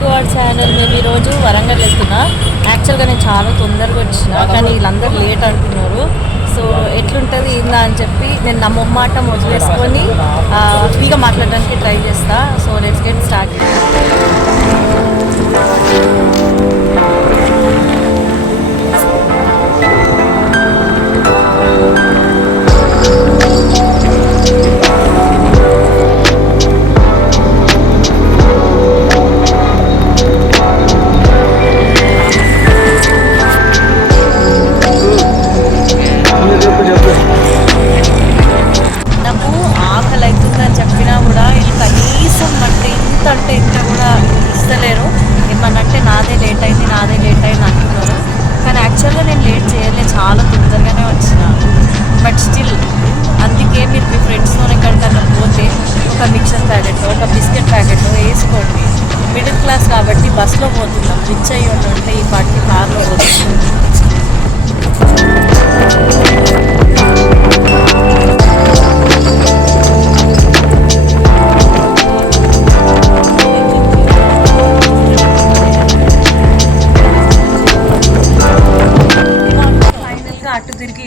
To our channel. మేము ఈరోజు వరంగల్ వెళ్తున్నా. యాక్చువల్గా నేను చాలా తొందరగా వచ్చిన, కానీ వీళ్ళందరూ లేట్ అంటున్నారు. సో ఎట్లుంటుంది ఏందా అని చెప్పి నేను నా మొహమాటం వదిలేసుకొని ఫ్రీగా మాట్లాడడానికి ట్రై చేస్తా. So let's get start. చాలా తొందరగానే వచ్చిన, బట్ స్టిల్ అందుకే మీరు మీ ఫ్రెండ్స్తో ఎక్కడికన్నా పోతే ఒక మిక్సర్ ప్యాకెట్, ఒక బిస్కెట్ ప్యాకెట్ వేసుకోండి. మిడిల్ క్లాస్ కాబట్టి బస్లో పోతున్నాం, రిచ్ అయ్యి ఉంటే ఈ పాటికి కార్లో పోతున్నాం.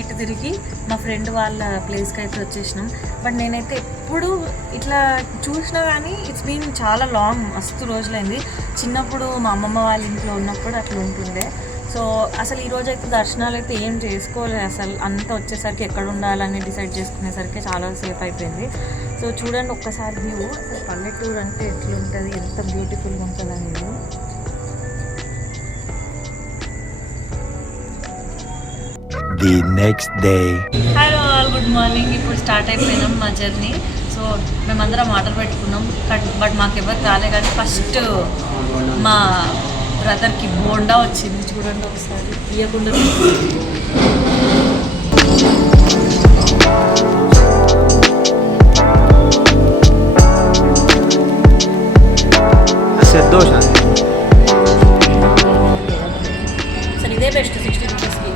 ఇటు తిరిగి మా ఫ్రెండ్ వాళ్ళ ప్లేస్కి అయితే వచ్చేసినాం. బట్ నేనైతే ఎప్పుడు ఇట్లా చూసినా కానీ ఇట్స్ బీన్ చాలా లాంగ్, మస్తు రోజులైంది. చిన్నప్పుడు మా అమ్మమ్మ వాళ్ళ ఇంట్లో ఉన్నప్పుడు అట్లా ఉంటుండే. సో అసలు ఈరోజు అయితే దర్శనాలు అయితే ఏం చేసుకోలేదు. అసలు అంతా వచ్చేసరికి ఎక్కడ ఉండాలని డిసైడ్ చేసుకునేసరికి చాలా సేఫ్ అయిపోయింది. సో చూడండి ఒక్కసారి వ్యూ, అసలు పల్లెటూరు అంటే ఎట్లుంటుంది, ఎంత బ్యూటిఫుల్గా ఉంటుంది అనేది. The next day. Hello all, good morning. ఇప్పుడు స్టార్ట్ అయిపోయినాం మా జర్నీ. సో మేమందరం ఆర్డర్ పెట్టుకున్నాం, బట్ మాకెవరు రాలే. కానీ ఫస్ట్ మా బ్రదర్కి బోండా వచ్చింది, చూడండి ఒకసారి తీయకుండా. సరే ఇదే బెస్ట్ 60 రూపీస్కి.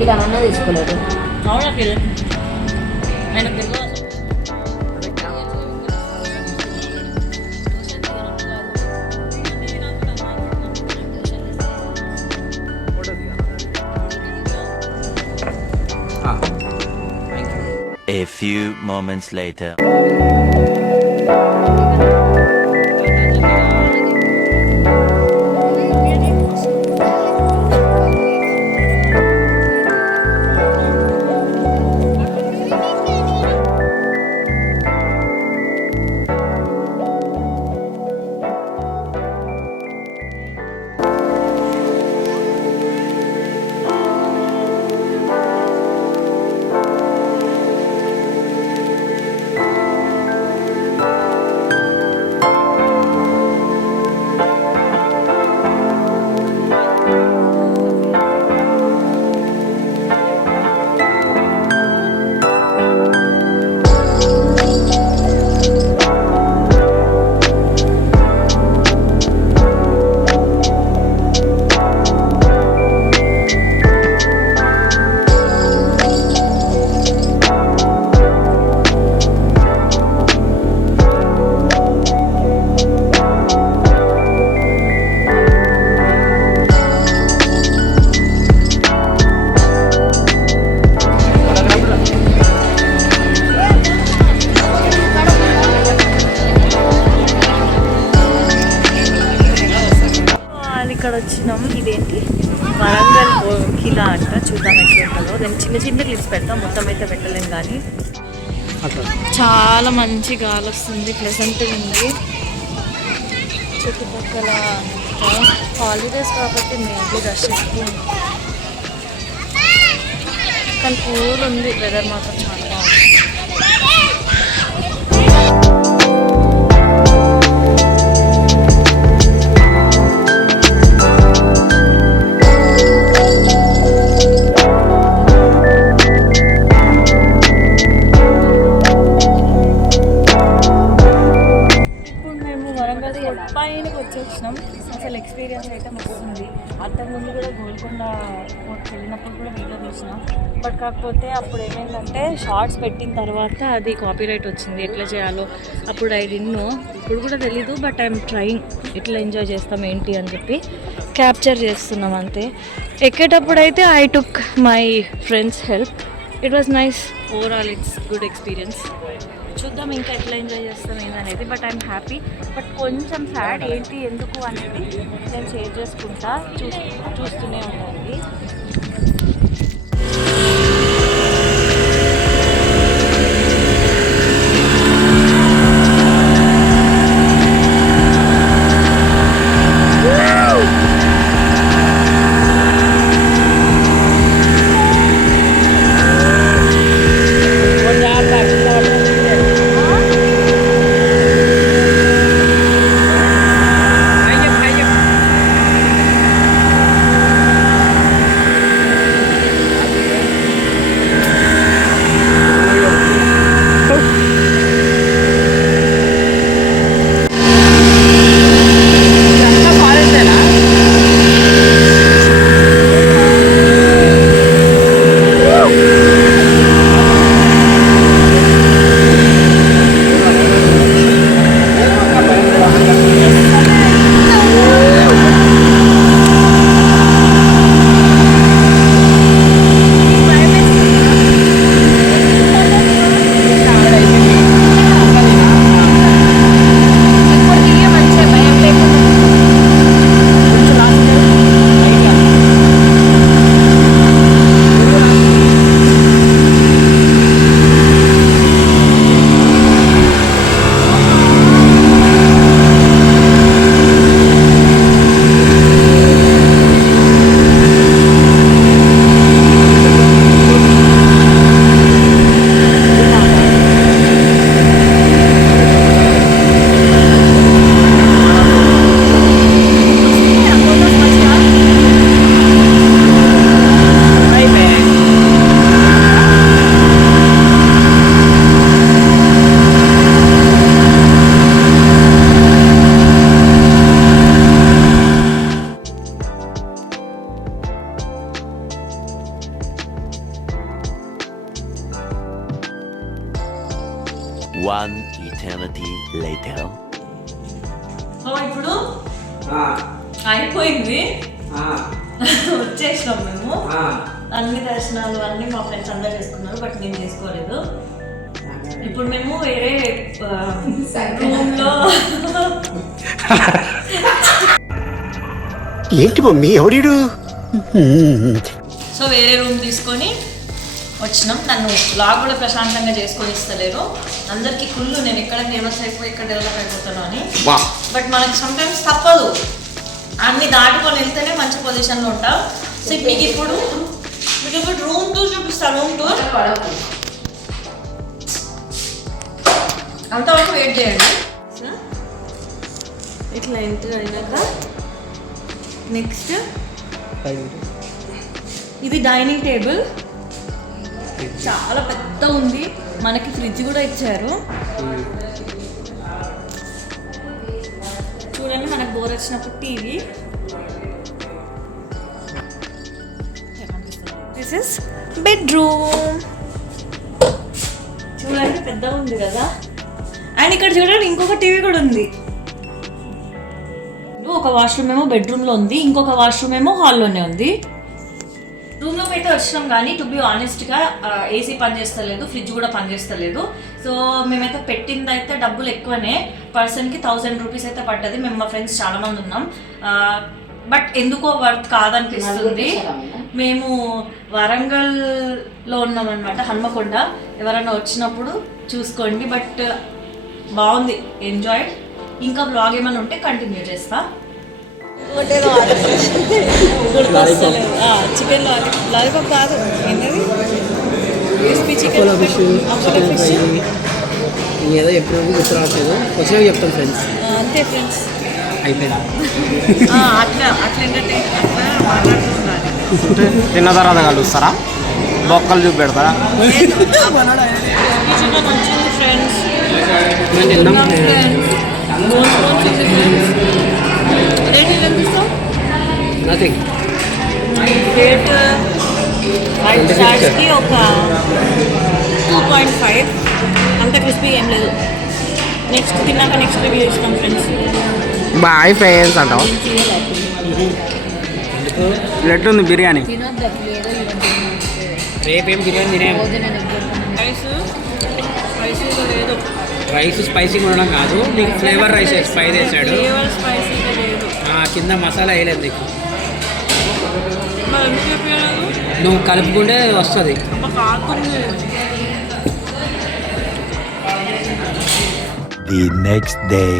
మీరు అన్న తీసుకోలేదు. అవునా ఫీల్ నేను Telugu A few moments later. ఇక్కడ వచ్చినాం. ఇదేంటి వరంగల్ కిలా అంట, చూద్దాం ఎట్లా ఉంటుందో. నేను చిన్న చిన్న క్లిప్స్ పెడతాం, మొత్తం అయితే పెట్టలేను. కానీ చాలా మంచి గాలి వస్తుంది, ప్లెజెంట్గా ఉంది. చుట్టుపక్కల హాలిడేస్ కాబట్టి మేబీ రష్ ఎక్కువ ఉంది, కానీ కూల్ ఉంది. వెదర్ మాత్రం చాలా బాగుంది. పైనకి వచ్చేసినాం. అసలు ఎక్స్పీరియన్స్ అయితే వస్తుంది. అంతకుముందు కూడా గోల్కొండ ఫోర్ట్కి వెళ్ళినప్పుడు కూడా వీడియో తీసినాం. బట్ కాకపోతే అప్పుడు ఏమైందంటే షార్ట్స్ పెట్టిన తర్వాత అది కాపీరైట్ వచ్చింది. ఎట్లా చేయాలో అప్పుడు ఐ డిడ్ంట్ నో. ఇప్పుడు కూడా తెలీదు. బట్ ఐఎమ్ ట్రయింగ్ ఎట్లా ఎంజాయ్ చేస్తాం ఏంటి అని చెప్పి క్యాప్చర్ చేస్తున్నాం అంతే. ఎక్కేటప్పుడు అయితే I took my friends help. It was nice. Overall it's good experience. చూద్దాం ఇంకా ఎట్లా ఎంజాయ్ చేస్తాం ఏంటనేది. But I'm happy. బట్ కొంచెం సాడ్ ఏంటి ఎందుకు అనేది నేను షేర్ చేసుకుంటా. చూస్తూనే ఉండండి. One eternity later. సో ఇప్పుడు అయిపోయింది. వచ్చేసినాం మేము. అన్ని దర్శనాలు అన్ని మా ఫ్రెండ్స్ అందరు చేసుకున్నారు. బట్ నేను చేసుకోలేదు. ఇప్పుడు మేము వేరే రూమ్లో ఏంటి మమ్మీ ఎవడు సో వేరే రూమ్ తీసుకొని వచ్చినాం. నన్ను బ్లాగ్ కూడా ప్రశాంతంగా చేసుకొని ఇస్తలేరు. అందరికీ కుళ్ళు నేను ఎక్కడ ఫేమస్ అయిపోయి ఎక్కడ డెవలప్ అయిపోతాను అని. బట్ మనకి సమ్టైమ్స్ తప్పదు. అన్ని దాటుకొని వెళ్తేనే మంచి పొజిషన్లో ఉంటాం. సో మీకు ఇప్పుడు రూమ్ టూర్ చూపిస్తాను. రూమ్ టూర్ అంతవరకు వెయిట్ చేయండి. ఇట్లా ఎంటర్ అయినాక నెక్స్ట్ ఇది డైనింగ్ టేబుల్. చాలా పెద్ద ఉంది. మనకి ఫ్రిడ్జ్ కూడా ఇచ్చారు. చూడండి మనకు బోర్ వచ్చినప్పుడు టీవీ. This is bedroom. చూడండి పెద్ద ఉంది కదా. అండ్ ఇక్కడ చూడండి ఇంకొక టీవీ కూడా ఉంది. ఒక వాష్రూమ్ ఏమో బెడ్రూమ్లో ఉంది. ఇంకొక వాష్రూమ్ ఏమో హాల్లోనే ఉంది. రూమ్లోకి అయితే వచ్చినాం కానీ టు బి ఆనెస్ట్గా ఏసీ పనిచేస్తలేదు, ఫ్రిడ్జ్ కూడా పనిచేస్తలేదు. సో మేమైతే పెట్టింది అయితే డబ్బులు ఎక్కువనే. పర్సన్కి 1000 రూపీస్ అయితే పడ్డది. మేము మా ఫ్రెండ్స్ చాలామంది ఉన్నాం. బట్ ఎందుకో వర్త్ కాదనిపిస్తుంది. మేము వరంగల్లో ఉన్నాం అనమాట, హన్మకొండ. ఎవరైనా వచ్చినప్పుడు చూసుకోండి. బట్ బాగుంది, ఎంజాయ్. ఇంకా బ్లాగ్ ఏమైనా ఉంటే కంటిన్యూ చేస్తా. చికెన్ లాలీపాప్ కాదు, ఏంటది చికెన్ ఫిష్ ఏదో ఎప్పుడు గుర్తు రావట్లేదు. వచ్చినా చెప్తాం ఫ్రెండ్స్. అంతే ఫ్రెండ్స్, అయిపోయింది. అట్లా అట్లా ఏంటంటే అట్లా మాట్లాడుతున్నారు. తిన్న తర్వాత కలుస్తారా? బొక్కలు చూపెడతారా? Friends friends something. రేట్ 5 స్టార్స్కి ఒక 2.5. అంత క్రిస్పీ ఏం లేదు. నెక్స్ట్ తిన్నాక నెక్స్ట్ రివ్యూ ఇస్తాం ఫ్రెండ్స్. బాయ్ ఫ్రెండ్స్ అంటావు. ఎట్లుంది బిర్యానీ? రేపేం బిర్యానీ తినే. స్పైసీగా లేదు. రైస్ స్పైసీగా ఉండడం కాదు, నీకు ఫ్లేవర్ రైస్ స్పైస్ వేసాడు. ఫ్లేవర్ స్పైసీగా లేదు. కింద మసాలా వేయలేదు నీకు. మరి ఎందుకు చెప్పలేదు? నువ్వు కలుపుకుంటే వస్తుంది. కాకుంది. The next day.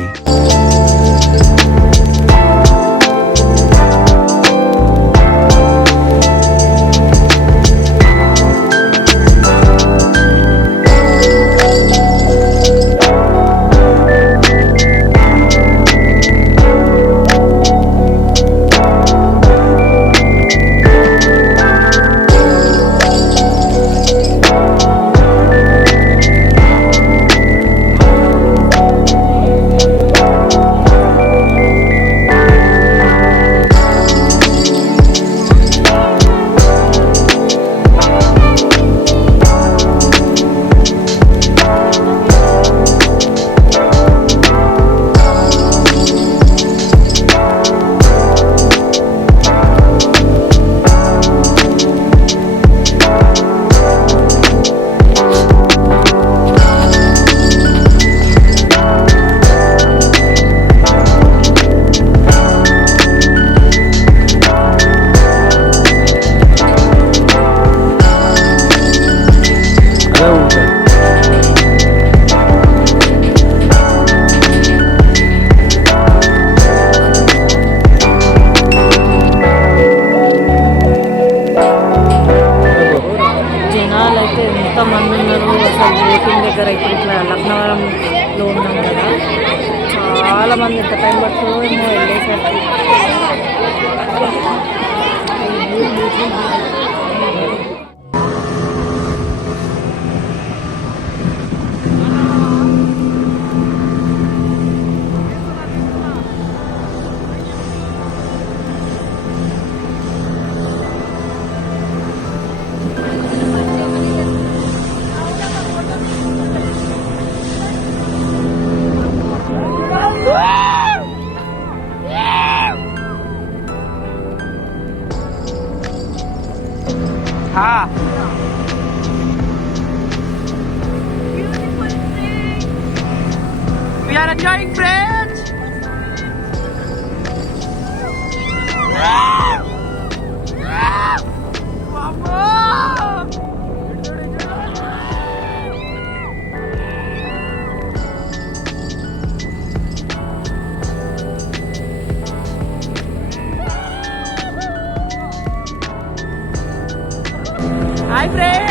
ఎంతమంది ఉన్నారు అసలు బోటింగ్ దగ్గర. ఇప్పుడు ఇట్లా లక్నవరంలో ఉన్నాం కదా, చాలా మంది. ఎంత టైం పడుతుందో ఏమో వెళ్ళేసరికి. We are enjoying, friends. Hi, friends.